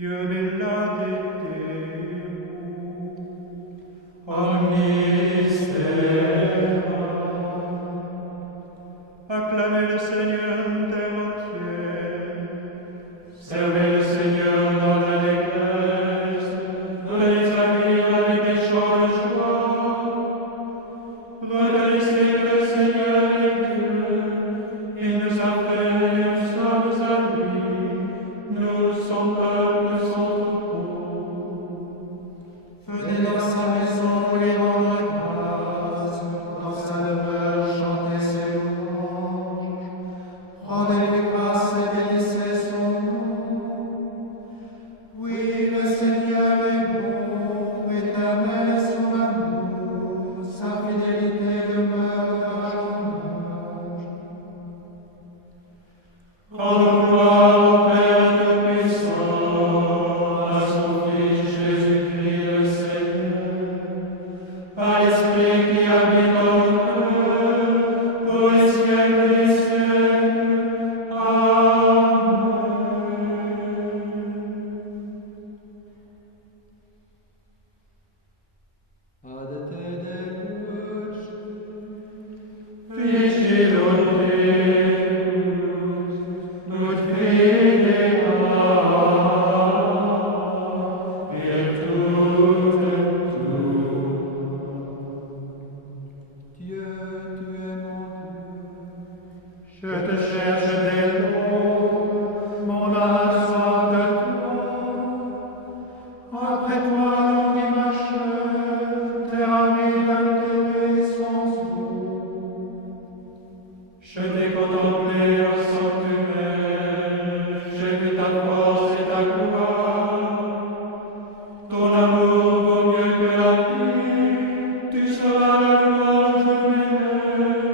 Dieu me l'a dit, acclamez le Seigneur terre entière. Servez le Seigneur dans l'allégresse, venez à lui avec des chants de joie. Reconnaissez que le Seigneur est Dieu, il nous a fait et nous sommes à lui, nous son peuple, son troupeau. Venez dans sa maison lui rendre grâce, dans sa demeure chanter ses louanges. Rendez-lui grâce et bénissez son nom. Oui, le Seigneur est bon, éternel son amour, sa fidélité demeure d'âge en âge. Rendons gloire au Père Tout-Puissant, à son Fils Jésus-Christ le Seigneur, à l'Esprit qui habite en nos cœurs, pour les siècles des siècles. Amen. Ad te Deus, Vigilum Deus, nunc videbam, virtutem tua. Dieu, tu es mon Je te cherche dès l'aube, mon âme a soif de toi. Après toi, l'homme m'achève, terre aride d'intérêt sans eau. Je t'ai contemplé en sanctuaire, j'ai vu ta force et ta gloire. Ton amour vaut mieux que la vie, tu seras la louange de mes lèvres.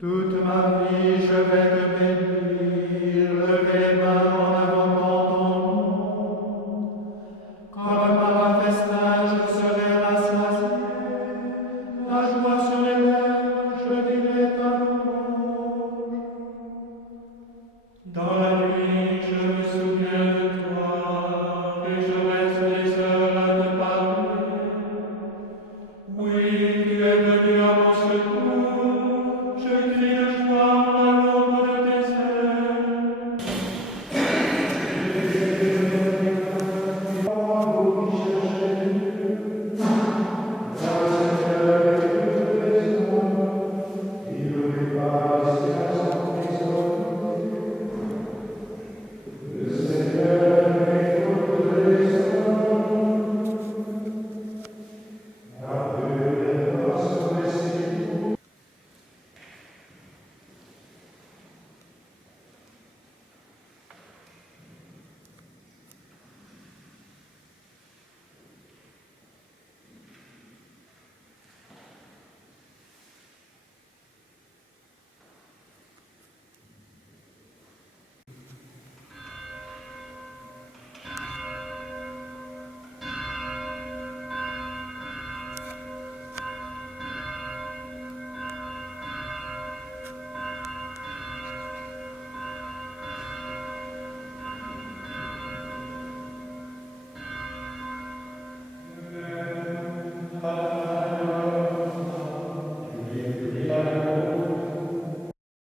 Toute ma vie, je vais te bénir, lever les mains en invoquant ton nom. Comme par un festin, je serai rassasié, la joie sur les lèvres, je dirai ta louange. Dans la nuit, je me souviens de toi, et je reste des heures à te parler. Oui, tu es venu à mon secours, je crie de joie à l'ombre de tes ailes.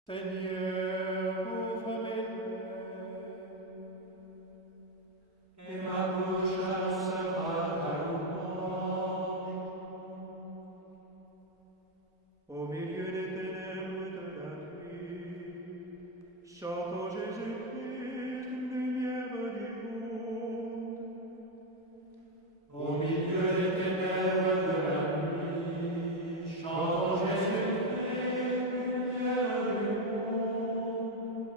Seigneur, ouvre mes lèvres, Et ma bouche annoncera ta louange. au milieu des ténèbres de la nuit. Chantons Jésus-Christ, lumière du monde. Au milieu des ténèbres de la nuit, chantons Jésus-Christ, lumière du monde.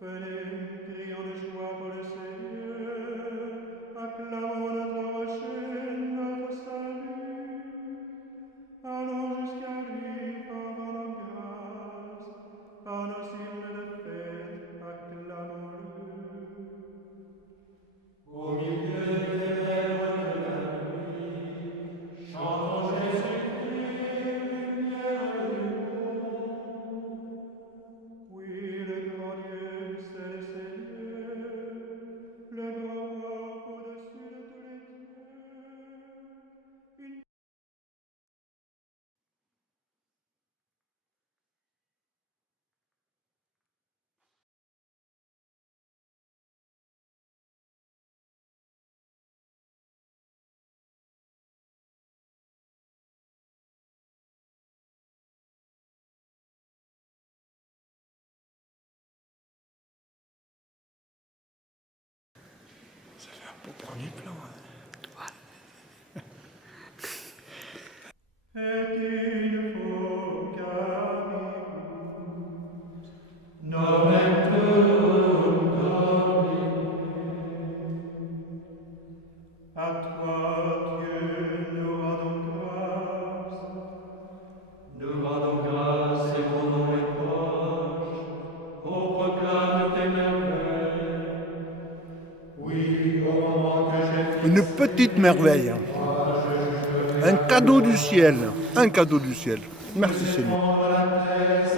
Venez, crions de joie pour le Seigneur, acclamons notre rocher, notre salut. Allons jusqu'à lui, rendons la grâce, par nos hymnes de fête, acclamons-le. Au milieu des ténèbres de la nuit, chantons Jésus-Christ, lumière du monde. Oui, le grand Dieu, c'est le Seigneur, Premier plan. Et in vocabibus nomen tuum Domine. À toi, Dieu, nous rendons grâce. Nous rendons grâce et ton nom est proche. On proclame tes merveilles. Oui, au moment que j'ai Une petite merveille. Un cadeau du ciel. Un cadeau du ciel. Merci Seigneur. de la terre,